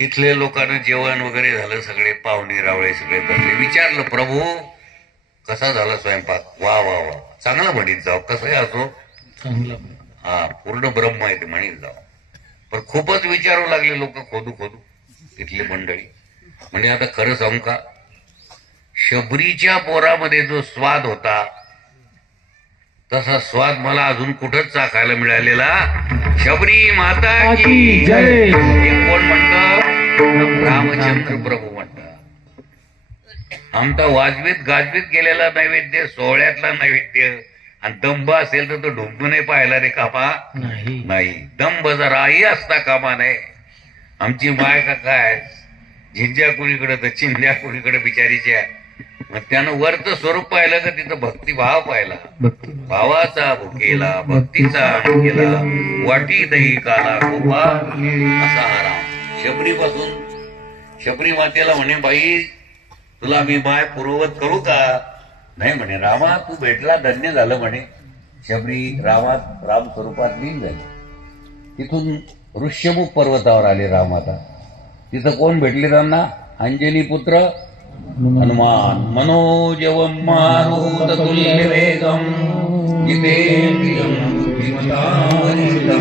तिथले लोकांना जेवण वगैरे झालं, सगळे पाहुणे रावळे सगळे बसले. विचारलं, प्रभू कसा झाला स्वयंपाक? वा वा वा, चांगला म्हणीत जाव, कसंही असो हा पूर्ण ब्रह्म आहे ते म्हणीत जाव. पण खूपच विचारू लागले लोक, खोदू खोदू तिथली मंडळी. म्हणजे आता खरं सांगू का, शबरीच्या पोरामध्ये जो स्वाद होता तसा स्वाद मला अजून कुठंच चाखायला मिळालेला. शबरी माता की जय. हे कोण म्हणतं? रामचंद्र प्रभू म्हणतात. आमचा वाजवीत गाजवीत गेलेला नैवेद्य, सोहळ्यातला नैवेद्य, आणि दंभ असेल तर तो ढोंबू नाही पाहायला रे कामा नाही. दंभ जराही असता कामा नये. आमची माय का काय झिंज्या कुणीकडे तर चिंध्या कुणीकडे बिचारीच्या. मग त्यानं वरचं स्वरूप पाहिलं का तिथं भक्तिभाव पाहिला. भावाचा भुकेला भक्तीचा केला, वाटी दही काला गोपा असा हा राम. शबरीपासून शबरी मातेला म्हणे, बाई तुला मी माय पूर्ववत करू का? नाही म्हणे, रामा तू भेटला धन्य झालं म्हणे. शबरी रामात राम स्वरूपात लीन झाली. तिथून ऋष्यमुख पर्वतावर आले राम. आता तिथं कोण भेटले त्यांना? अंजनी पुत्र हनुमान. मनोजवं मारुततुल्य वेगं जितेन्द्रियं बुद्धिमतां वरिष्ठं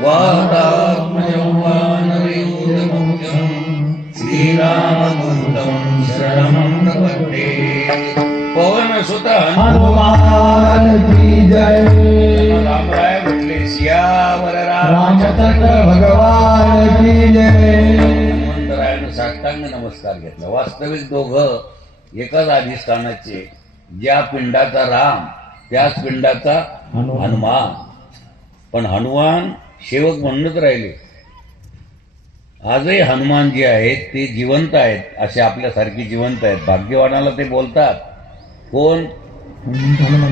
वातात्मजं वानरयूथमुख्यं श्रीरामदूतं शरणं प्रपद्ये. पवन सुत हनुमान की जय. रामराय म्हटले, सियावर रामचंद्र भगवान की जय. हनुमंतरायानं साष्टांग नमस्कार घेतला. वास्तविक दोघं एकाच अधिष्ठानाचे. ज्या पिंडाचा राम त्याच पिंडाचा हनुमान. पण हनुमान सेवक म्हणूनच राहिले. आजही हनुमान जे आहेत ते जिवंत आहेत, असे आपल्यासारखी जिवंत आहेत. भाग्यवानाला ते बोलतात. कोण?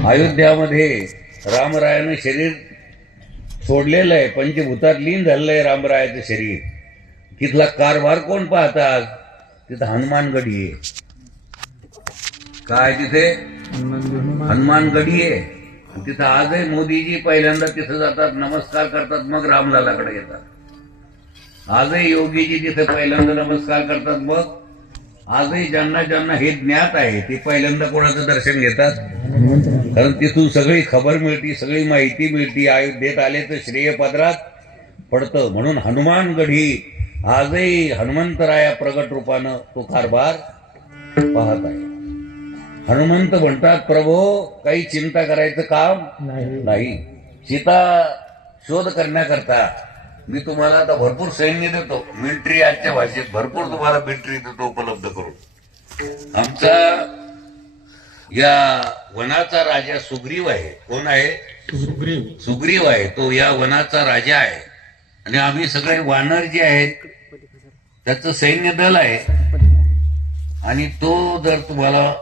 अयोध्यामध्ये रामरायानं शरीर सोडलेलं आहे, पंचभूतात लीन झालेलं आहे रामरायाचं शरीर. तिथला कारभार कोण पाहतात? तिथं हनुमानगडी आहे. काय तिथे? हनुमानगडी आहे. तिथं आजही मोदीजी पहिल्यांदा तिथं जातात, नमस्कार करतात, मग रामलालाकडे येतात. आजही योगीजी तिथे पहिल्यांदा नमस्कार करतात, मग आजही ज्यांना ज्यांना हे ज्ञात आहे ते पहिल्यांदा कोणाचं दर्शन घेतात? कारण तिथून सगळी खबर मिळती, सगळी माहिती मिळती. अयोध्येत आले तर श्रेय पदरात पडतं. म्हणून हनुमानगढी आजही हनुमंतराया प्रगट रूपानं तो कारभार पाहत आहे. हनुमंत म्हणतात, प्रभो काही चिंता करायचं काम नाही. सीता शोध करण्याकरता मी तुम्हाला आता भरपूर सैन्य देतो. मिलिटरी आजच्या भाषेत भरपूर तुम्हाला मिलिटरी देतो उपलब्ध करून. आमचा या वनाचा राजा सुग्रीव आहे. कोण आहे? सुग्रीव आहे. तो या वनाचा राजा आहे. आणि आम्ही सगळे वानर जे आहेत त्याचं सैन्य दल आहे. आणि तो जर तुम्हाला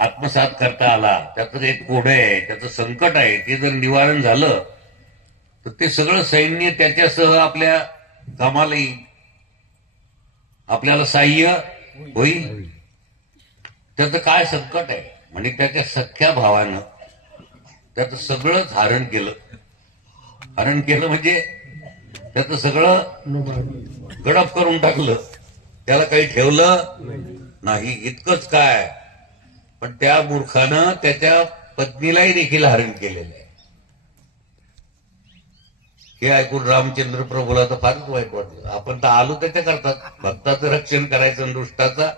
आत्मसात करता आला, त्याचं एक कोडं आहे, त्याचं संकट आहे, ते जर निवारण झालं तर ते सगळं सैन्य त्याच्यासह आपल्या कामाला येईल, आपल्याला सहाय्य होईल. त्याचं काय संकट आहे? म्हणजे त्याच्या सख्या भावानं त्याचं सगळंच हरण केलं. हरण केलं म्हणजे त्याचं सगळं गडप करून टाकलं. त्याला काही ठेवलं नाही. इतकंच काय, पण त्या मूर्खानं त्याच्या पत्नीलाही देखील हरण केलेलं आहे. हे ऐकून रामचंद्र प्रभूला तर फारच वाईट वाटलं. आपण तर आलो त्याच्या करतात, भक्ताचं रक्षण करायचं दृष्टाचा.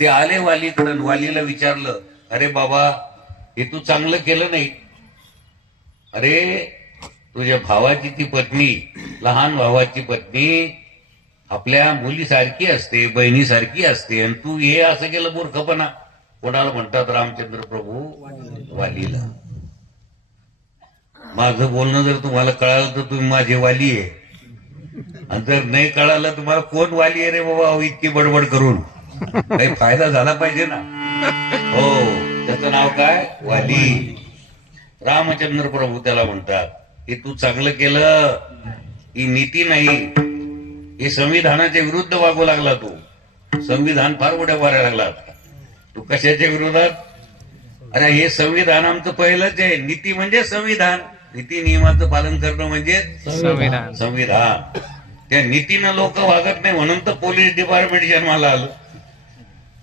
ते आले वालीकडं. वालीला विचारलं, अरे बाबा हे तू चांगलं केलं नाही. अरे तुझ्या भावाची ती पत्नी, लहान भावाची पत्नी आपल्या मुलीसारखी असते, बहिणीसारखी असते, आणि तू हे असं केलं मूर्खपणा. कोणाला म्हणतात? रामचंद्र प्रभू वालीला. माझं बोलणं जर तुम्हाला कळालं तर तुम्ही माझे वाली आहे, आणि जर नाही कळालं तुम्हाला कोण वाली आहे रे बाबा इतकी बडबड करून, काही फायदा झाला पाहिजे ना. हो, त्याचं नाव काय? वाली. रामचंद्र प्रभू त्याला म्हणतात, हे तू चांगलं केलं. ही नीती नाही, हे संविधानाच्या विरुद्ध वागू लागला तू. संविधान फार मोठ्या मारायला लागला. तू कशाच्या विरोधात? अरे हे संविधान आमचं पहिलंच आहे. नीती म्हणजे संविधान, नीती नियमाचं पालन करणं म्हणजे संविधान. त्या नीतीनं लोक वागत नाही म्हणून तर पोलीस डिपार्टमेंट जन्माला आलं.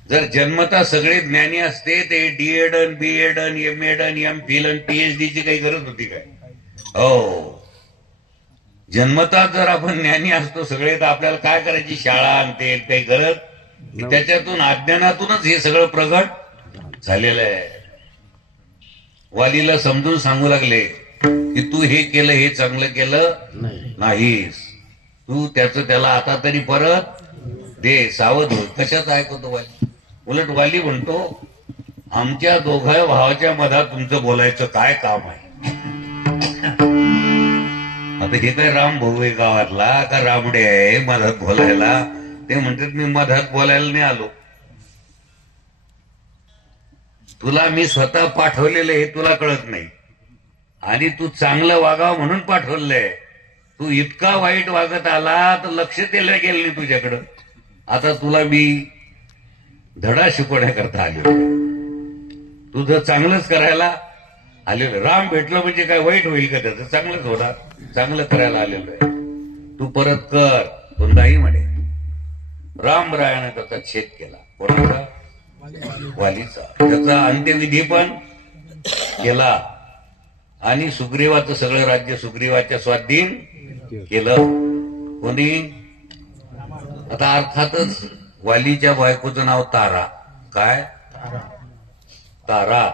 जर जन्मता सगळे ज्ञानी असते ते DEd BEd MEd MPhil PhD ची काही गरज होती काय? हो, जन्मता जर आपण ज्ञानी असतो सगळे तर आपल्याला काय करायची शाळा आणते काही गरज. त्याच्यातून अज्ञानातूनच हे सगळं प्रगट झालेलं आहे. वालीला समजून सांगू लागले की तू हे केलं हे चांगलं केलं नाहीस, तू त्याला आता तरी परत दे, सावध हो. कशाच ऐकतो वाली? उलट वाली म्हणतो आमच्या दोघा भावाच्या मधात तुमचं बोलायचं काय काम आहे? आता हे काय राम भाऊ आहे गावातला का रामडे आहे मधात बोलायला? ते म्हणतात मी मधात बोलायला नाही आलो, तुला मी स्वतः पाठवलेलं हे तुला कळत नाही आणि तू चांगलं वागावं म्हणून पाठवलंय. तू इतका वाईट वागत आला तर लक्ष दिलं गेलं नाही तुझ्याकडं. आता तुला मी धडा शिकवण्याकरता आलेलो, तुझं चांगलंच करायला आलेलं. राम भेटलं म्हणजे काय वाईट होईल का? त्याचं चांगलंच होणार, चांगलं करायला आलेलो आहे. तू परत कर. तो नाही म्हणे. रामरायाने त्याचा छेद केला. कोणाचा? वालीचा. त्याचा अंत्यविधी पण केला आणि सुग्रीवाचं सगळं राज्य सुग्रीवाच्या स्वाधीन केलं. कोणी? आता अर्थातच वालीच्या बायकोचं नाव तारा. काय? तारा.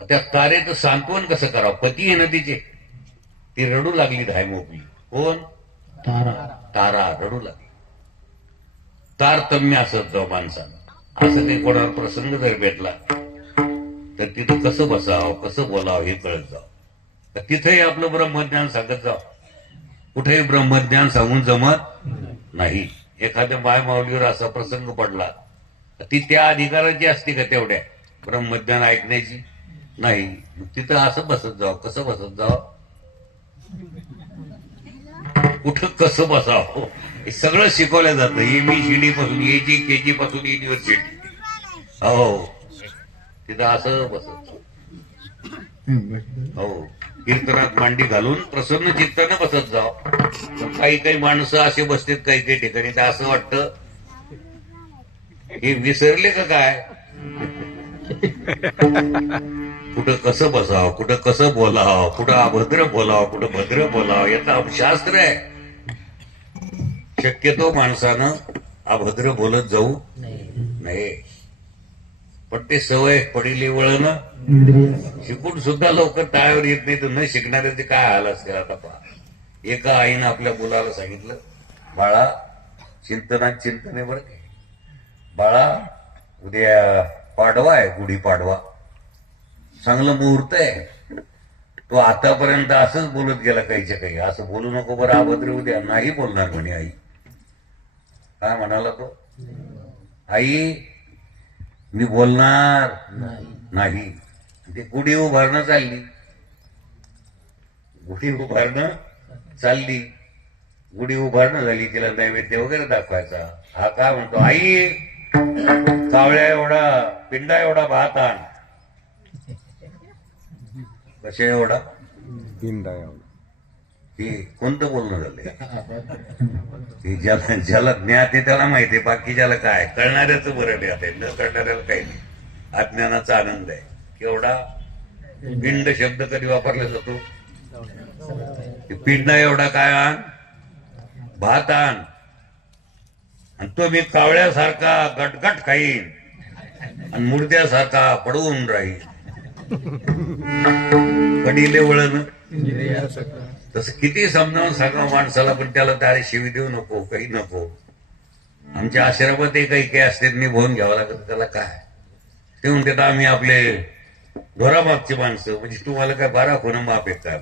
त्या तारेचं सांत्वन कसं करावं? पती आहे ना तिचे. ती रडू लागली धाय मोकली. कोण? तारा रडू लागली. तारतम्य असत जाऊ माणसानं. असं काही कोणावर प्रसंग जर भेटला तर तिथं कसं बसावं कसं बोलावं हे कळत जावं. तिथेही आपलं ब्रह्मज्ञान सांगत जावं. कुठेही ब्रह्मज्ञान सांगून जमत नाही. एखाद्या माय माऊलीवर असा प्रसंग पडला ती त्या अधिकाराची असते का तेवढ्या ब्रह्मज्ञान ऐकण्याची? नाही. तिथं असं बसत जावं. कसं बसत जावं? कुठं कसं बसावं हे सगळं शिकवलं जातं. ABCD पासून AG KG पासून युनिव्हर्सिटी. हो, तिथं असं बसत. हो, कीर्तनात मांडी घालून प्रसन्न चित्तानं बसत जाव. काही काही माणसं असे बसतात काही काही ठिकाणी तर असं वाटतं हे विसरले का काय? कुठं कसं बसावं, कुठं कसं बोलावं, कुठं अभद्र बोलावं, कुठं भद्र बोलावं याचं अपशास्त्र आहे. शक्यतो माणसानं अभद्र बोलत जाऊ नये. पण ते सवय पडिली वळण शिकून सुद्धा लवकर टाळ्यावर येत नाही तर न शिकणाऱ्याचे काय हाल असतील. आता पहा, एका आईनं आपल्या मुलाला सांगितलं बाळा चिंतनात चिंतन आहे बरं का, बाळा उद्या पाडवा आहे, गुढी पाडवा, चांगलं मुहूर्त आहे. तो आतापर्यंत असंच बोलत गेला काहीच्या काही. असं बोलू नको बरं अभद्र उद्या. नाही बोलणार म्हणे आई. काय म्हणाला तो? आई मी बोलणार नाही. ते गुढी उभारणं चालली. गुढी उभारणं चालली. गुढी उभारणं झाली. तिला नैवेद्य वगैरे दाखवायचा. हा काय म्हणतो, आई कावळ्या एवढा पिंडा एवढा भात आण. कशा एवढा पिंडा एवढा? हे कोणतं बोलणं झालंय? ज्याला ज्ञात आहे त्याला माहिती आहे. बाकी ज्याला काय कळणाऱ्याच बरं नाही. आता न कळणाऱ्याला काही नाही. अज्ञानाचा आनंद आहे. केवढा पिंड शब्द कधी वापरला जातो? पिंडा एवढा काय आण, भात आण. आणि तो मी कावळ्यासारखा गटगट खाईन आणि मुर्द्यासारखा पडवून राहील. कडीले वळण. तसं किती समजावून सांगा माणसाला पण त्याला त्याला शिवी देऊ नको, काही नको. आमच्या आश्रमात काही काही असते निभवून घ्यावं लागत. त्याला काय ते म्हणतात आम्ही आपले घोरामागची माणसं. म्हणजे तुम्हाला काय 12 खुणं माप आहेत काय?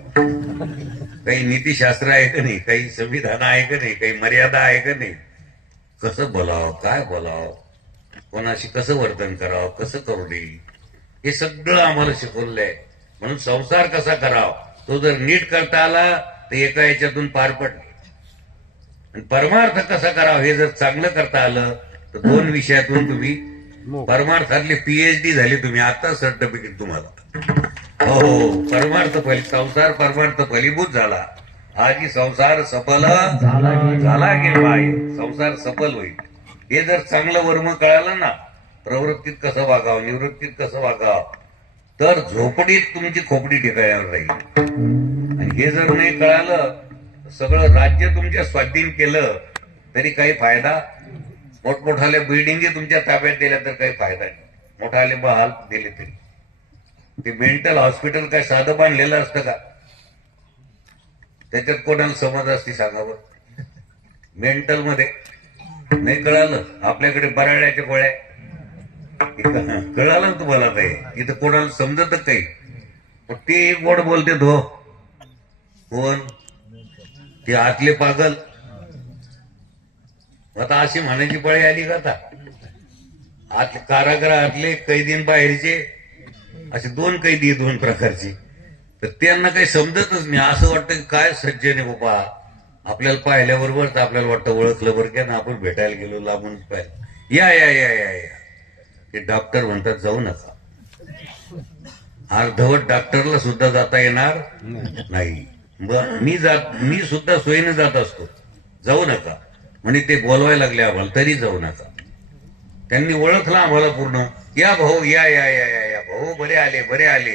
काही नीतीशास्त्र आहे का नाही? काही संविधान आहे का नाही? काही मर्यादा आहे का नाही? कसं बोलावं, काय बोलावं, कोणाशी कसं वर्तन करावं, कसं करू नये, हे सगळं आम्हाला शिकवलंय. म्हणून संसार कसा करावा तो जर नीट करता आला तर एका याच्यातून पार पडले. आणि परमार्थ कसा करावा हे जर चांगलं करता आलं तर 2 विषयातून तुम्ही परमार्थातले PhD झाले तुम्ही. आता सर्टिफिकेट तुम्हाला. हो, परमार्थ संसार परमार्थ फलीभूत झाला आजी संसार सफल झाला झाला की बाय संसार सफल होईल. हे जर चांगलं वर्म कळालं ना, प्रवृत्तीत कसं वागावं, निवृत्तीत कसं वागावं, तर झोपडीत तुमची खोपडी ठिकाणावर राहील. आणि हे जर नाही कळालं, सगळं राज्य तुमच्या स्वाधीन केलं तरी काही फायदा. मोठमोठाले बिल्डिंगी तुमच्या ताब्यात दिल्या तर काही फायदा नाही. मोठाले बहाल दिले तरी. ते मेंटल हॉस्पिटल काय साधं बांधलेलं असतं का? त्याच्यात कोणाला समज असते सांगावं? मेंटल मध्ये नाही कळालं. आपल्याकडे बराड्याच्या गोळ्या कळालं ना तुम्हाला? काही इथं कोणाला समजत काही. पण ते एक गोड बोलते तो कोण? ते आतले पागल. आता अशी म्हणायची पळी आली का? आता आतले कारागृहातले कैदीन बाहेरचे असे दोन कैदी आहे, दोन प्रकारचे. तर त्यांना काही समजतच नाही. असं वाटतं की काय सज्जन आहे बाबा, आपल्याला पाहिल्याबरोबरच आपल्याला वाटतं ओळखलं बरं का ना, आपण भेटायला गेलो लांबून पाहिलं. या या या या या ते डॉक्टर म्हणतात जाऊ नका. अर्धवट डॉक्टरला सुद्धा जाता येणार नाही. मी सुद्धा सोयीने जात असतो. जाऊ नका म्हणजे ते बोलवायला लागले आम्हाला तरी जाऊ नका. त्यांनी ओळखलं आम्हाला पूर्ण. या भाऊ या या या या या भाऊ बरे आले बरे आले.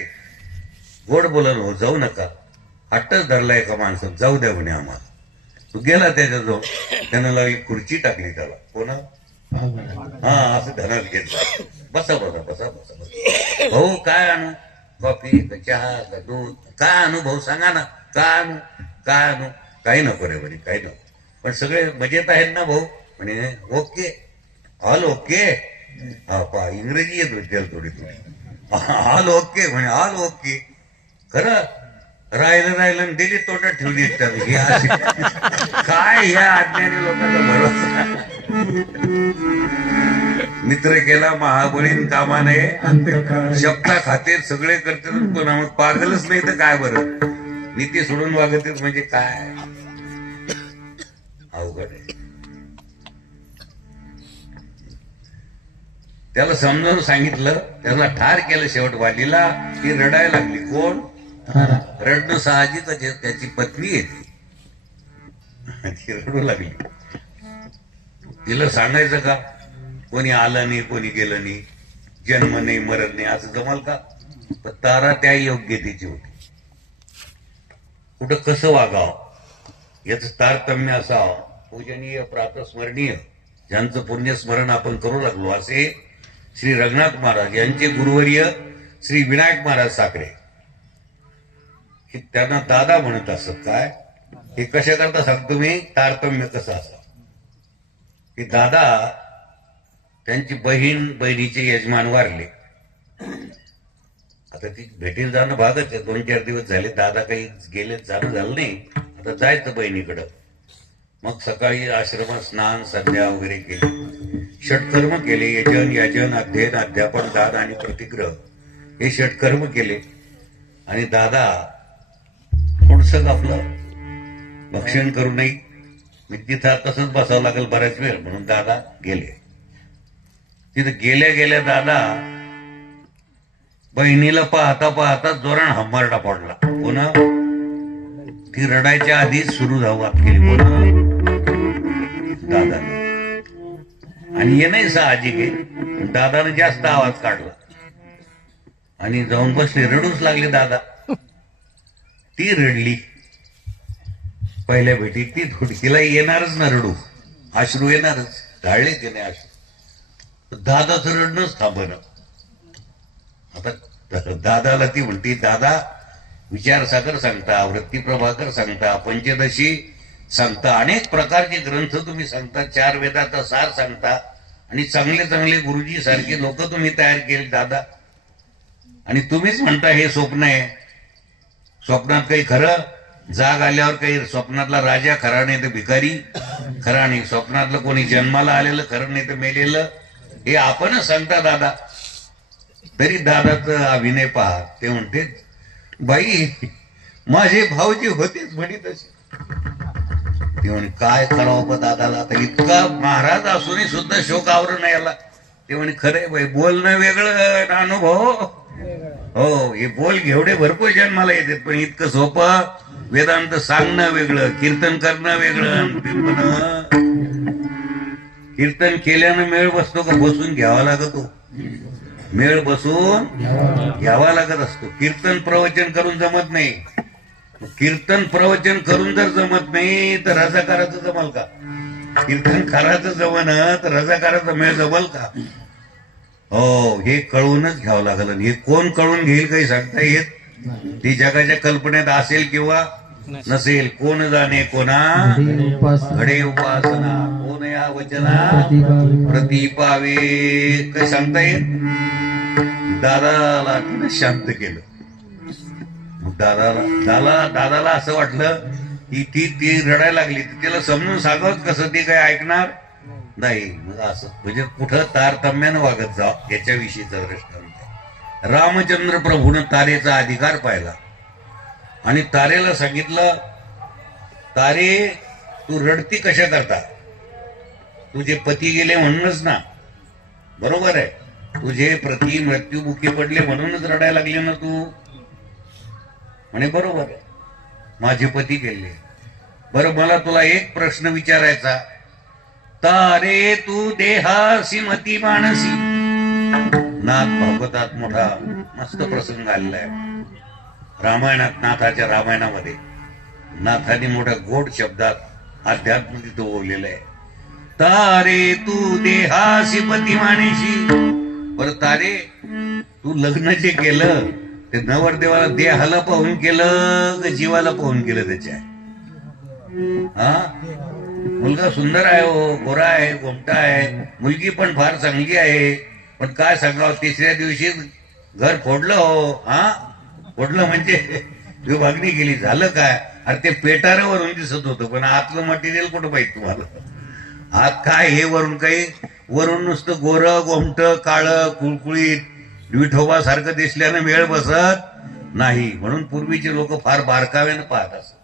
गोड बोलन हो, जाऊ नका. हट्टच धरला एका माणसात, जाऊ द्या म्हणे आम्हाला. तू गेला त्याच्याजवळ, त्यानं लागली खुर्ची टाकली त्याला. कोणा? हा असं धनात घेतला. बसा बसा बसा बसा बसा. भाऊ काय आणू? कॉफी का चहा का दूध काय आणू भाऊ सांगा ना. काय आणू काय आणू? काही नको रे म्हणे काही नको. पण सगळे मजेत आहेत ना भाऊ? म्हणे ओके ऑल ओके. हा पा इंग्रजी येत होती त्याला थोडी थोडी. ऑल ओके म्हणे ऑल ओके. खरं राहिलं दिली तोंडात ठेवली त्याला. हे असे काय या अज्ञानी लोकांचा भरोसा. मित्र केला महाबळीन कामा नये, शब्दा खाते सगळे करते पण मग पागलच नाही तर काय बरं. नीती सोडून वागत म्हणजे काय अवघड आहे. त्याला समजावून सांगितलं, त्याला ठार केलं. शेवट वालीला ती रडायला लागली. कोण? रडणं साहजिकच आहे. त्याची पत्नी आहे ती रडू लागली. तिला सांगायचं का कोणी आलं नाही कोणी गेलं नाही, जन्म नाही मरण नाही, असं जमल का? पण तारा त्या योग्यतेची होती. कुठं कसं वागावं याच तारतम्य असावं. पूजनीय प्रातस्मरणीय ज्यांचं पुण्यस्मरण आपण करू लागलो असे श्री रंगनाथ महाराज यांचे गुरुवर्य श्री विनायक महाराज साखरे हे त्यांना दादा म्हणत असत. काय हे कशा करता सांगतो मी, तारतम्य कसं असं की दादा त्यांची बहिणीचे यजमान वारले. आता ती भेटीला जाणं भागच आहे. 2-4 दिवस झाले दादा काही गेले, जाणं झालं नाही. आता जायचं बहिणीकडं. मग सकाळी आश्रमात स्नान संध्या वगैरे केली, षटकर्म केले. यजन याजन अध्ययन अध्यापन दान आणि प्रतिग्रह हे षटकर्म केले. आणि दादा थोडसं आपलं भक्षण करू नये, मी तिथं तसंच बसावं लागेल बऱ्याच वेळ म्हणून दादा गेले. तिथं गेल्या गेल्या दादा बहिणीला पाहता पाहता जोरान हंबरडा पडला. पुन्हा ती रडायच्या आधीच सुरू धावत केली. पुन्हा दादानं. आणि हे नाही साहजिक आहे, दादानं जास्त आवाज काढला आणि जाऊन बसले. रडूच लागले दादा. ती रडली. पहिल्या भेटीत ती तिला येणारच ना रडू, अश्रू येणारच. ढाळले तिने अश्रू. दादाचं रडणंच थांबणं. आता दादाला ती म्हणते, दादा विचारसागर सांगता, वृत्ती प्रभाकर सांगता, पंचदशी सांगता, अनेक प्रकारचे ग्रंथ तुम्ही सांगता, 4 वेदाचा सार सांगता आणि चांगले चांगले गुरुजी सारखे लोक तुम्ही तयार केले दादा. आणि तुम्हीच म्हणता हे स्वप्न आहे. स्वप्नात काही खरं, जाग आल्यावर काही स्वप्नातला राजा खरा नाही तर भिकारी खरा नाही, स्वप्नातलं कोणी जन्माला आलेलं खरं नाही तर मेलेलं हे आपणच सांगता दादा. तरी दादाचा अभिनय पहा. ते म्हणते, बाई माझे भाऊजी होतेच म्हणे तसे. ते म्हणे काय करावं दादाला, आता इतका महाराज असूनही सुद्धा शोक आवरण याला. ते म्हणे खरंय बाई, बोलणं वेगळं अनुभव. हो हे बोल घेवडे भरपूर जन्माला येतात पण इतकं सोपं वेदांत सांगणं वेगळं, कीर्तन करणं वेगळं. आणि ते पण कीर्तन केल्यानं मेळ बसतो का बसून घ्यावा लागतो? मेळ बसून घ्यावा लागत असतो. कीर्तन प्रवचन करून जमत नाही. कीर्तन प्रवचन करून जर जमत नाही तर रजाकाराचं जमल का? कीर्तन करायचं जमन तर रजाकाराचा मेळ जमल का? हो, हे कळूनच घ्यावं लागल. आणि हे कोण कळून घेईल काही सांगता येत. ती जगाच्या कल्पनेत असेल किंवा नसेल. कोण जाणे कोणा घडे उपासना, कोण या वचना प्रतिपावे. काही सांगता येत. दादाला तिनं शांत केलं. दादाला असं वाटलं की ती रडायला लागली. तिला समजून सांगत कसं, ती काही ऐकणार नाही. मग असं म्हणजे कुठं तारतम्यानं वागत जा याच्याविषयीचा दृष्टांत आहे. रामचंद्र प्रभूनं तारेचा अधिकार पाहिला आणि तारेला सांगितलं, तारे तू रडती कशा करता? तुझे पती गेले म्हणूनच ना, बरोबर आहे. तुझे प्रति मृत्यूमुखी पडले म्हणूनच रडायला लागले ना तू. म्हणे बरोबर आहे, माझे पती गेले. बरं, मला तुला एक प्रश्न विचारायचा. तारे तू देहासी मती मानसी. नाथ भागवतात मोठा मस्त प्रसंग आलेला आहे. रामायणात, नाथाच्या रामायणामध्ये नाथाने मोठ्या गोड शब्दात अध्यात्म तिथं बोललेलं आहे. तारे तू देहासी पती मानेशी. बरं तारे, तू लग्न जे केलं ते नवरदेवाला देहाला पाहून केलं का जीवाला पाहून केलं? त्याच्या मुलगा सुंदर आहे, हो, गोरा आहे, गोमटा आहे, मुलगी पण फार चांगली आहे. पण काय सांगावं, तिसऱ्या दिवशी घर फोडलं. हो, फोडलं म्हणजे विभागणी केली. झालं काय? अरे ते पेटाऱ्यावरून दिसत होतं, पण आतलं मटेरियल कुठं पाहिजे तुम्हाला? आत काय हे वरून काही, वरून नुसतं गोरं गोमट काळं कुळकुळीत विठोबा सारखं दिसल्यानं वेळ बसत नाही. म्हणून पूर्वीचे लोक फार बारकाव्यानं पाहत असत.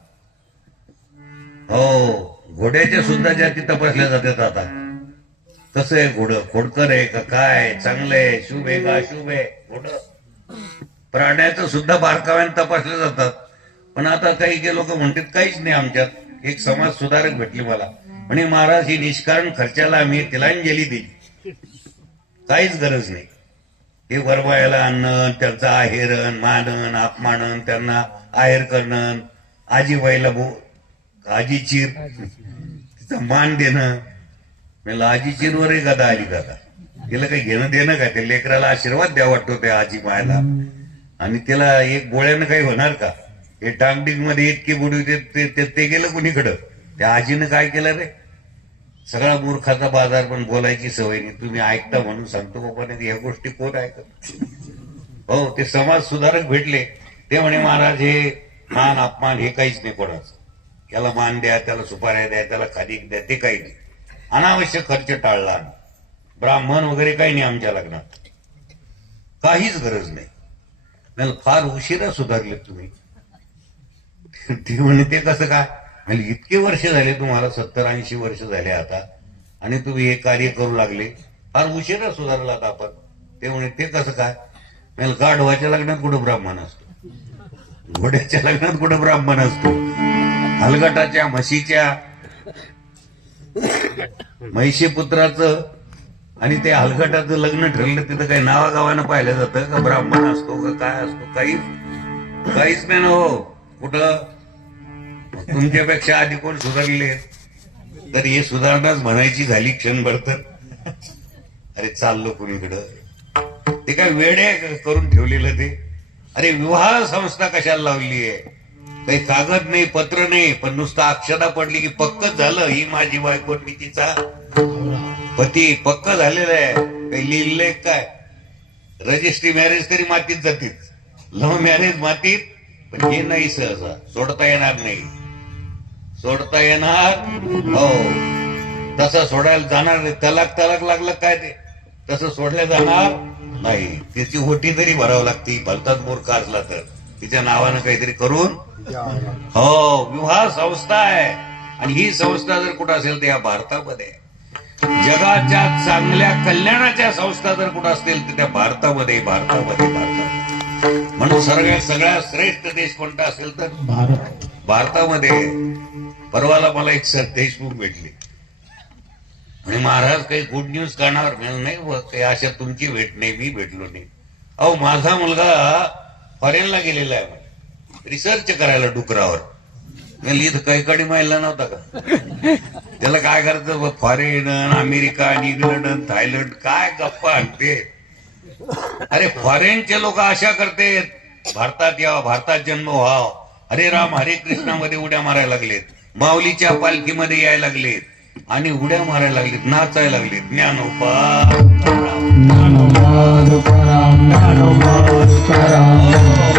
हो, घोड्याच्या सुद्धा जाती तपासल्या जातात आता. कसं आहे घोडं, खोडकर आहे का काय, चांगलं आहे, शुभ आहे का अशुभ आहे घोडं. प्राण्याचं सुद्धा बारकाव्यानं तपासल्या जातात. पण आता काही लोक म्हणतात काहीच नाही आमच्यात. एक समाज सुधारक भेटली मला, म्हणे महाराज ही निष्कारण खर्चाला आम्ही तिलांजली दिली, काहीच गरज नाही. हे वरवायला आणणं, त्यांचं आहेरण मानन अपमानन, त्यांना आहेर करणं, आजीबाईला आजी चीर तिचा मान देणं. मला आजी चीरवर गदा आली दादा, तिला काही घेणं देणं का? त्या लेकराला आशीर्वाद द्यावा वाटतो त्या आजी मायाला. आणि त्याला एक गोळ्यानं काही होणार का? हे टांगडिंग मध्ये इतकी बुडी ते गेलं कुणीकडं. त्या आजीनं काय केलं रे? सगळा मूर्खाचा बाजार. पण बोलायची सवय नाही. तुम्ही ऐकता म्हणून सांगतो बाबा, नाही या गोष्टी कोण ऐकत? हो, ते समाज सुधारक भेटले. ते म्हणे महाराज हे मान अपमान हे काहीच नाही कोणाचं. त्याला मान द्या, त्याला सुपाऱ्या द्या, त्याला खादिक द्या, ते काही नाही. अनावश्यक खर्च टाळला. ब्राह्मण वगैरे काही नाही आमच्या लग्नात, काहीच गरज नाही. मला फार उशिरा सुधारले तुम्ही. ते म्हणे ते कसं काय? म्हणजे इतके वर्ष झाले तुम्हाला, 70-80 वर्ष झाले आता, आणि तुम्ही हे कार्य करू लागले, फार उशिरा सुधारलात आपण. ते म्हणे ते कसं काय? मला गाढवाच्या लग्नात कुठं ब्राह्मण असतो, घोड्याच्या लग्नात कुठं ब्राह्मण असतो, हलगटाच्या म्हशीच्या म्हैशी पुत्राचं आणि ते हलगटाचं लग्न ठरलं, तिथं काही नावागावानं पाहिलं जातं का? ब्राह्मण असतो का काय असतो? काहीच नाही ना. हो, कुठं तुमच्यापेक्षा आधी कोण सुधारले? तर हे सुधारणाच म्हणायची झाली क्षणभर तर अरे चाललो कुणीकडं. ते काय वेडे करून ठेवलेलं ते. अरे विवाह संस्था कशाला लावली आहे? काही कागद नाही, पत्र नाही, पण नुसतं अक्षता पडली की पक्कच झालं. ही माझी बायको, मी तिचा पती, पक्क झालेलं आहे. काही लिहिलंय काय? रजिस्ट्री मॅरेज तरी मातीत जातीच, लव्ह मॅरेज मातीत. पण हे नाही, सहसा सोडता येणार नाही. सोडता येणार? हो, तसं सोडायला जाणार नाही. तलाक लागलं काय ते तसं सोडल्या जाणार नाही. त्याची ओटी तरी भरावं लागते. भलतात मूर्ख असला तर तिच्या नावानं काहीतरी करून. हो, विवाह संस्था आहे. आणि ही संस्था जर कुठं असेल तर या भारतामध्ये. जगाच्या चांगल्या कल्याणाच्या संस्था जर कुठं असतील तर त्या भारतामध्ये. म्हणून सगळ्यात श्रेष्ठ देश कोणता असेल तर भारत. भारतामध्ये परवाला मला एक सर देशमुख भेटले आणि महाराज काही गुड न्यूज कानावर मिळालं नाही व काही अशा तुमची भेट नाही, मी भेटलो नाही. अहो माझा मुलगा फॉरेनला गेलेला आहे रिसर्च करायला डुकरावर. मी इथं काही कडे माहिला नव्हता का? त्याला काय करायचं फॉरेन अमेरिका इंग्लंड थायलंड काय गप्पा आणते. अरे फॉरेनचे लोक आशा करते भारतात यावं, भारतात जन्म व्हावा, हरे राम हरे कृष्णामध्ये उड्या मारायला लागलेत, माऊलीच्या पालखीमध्ये यायला लागलेत आणि उड्या मारायला लागलेत, नाचायला लागलेत. ज्ञानोबा ज्ञानोबा तुकाराम, ज्ञानोबा तुकाराम.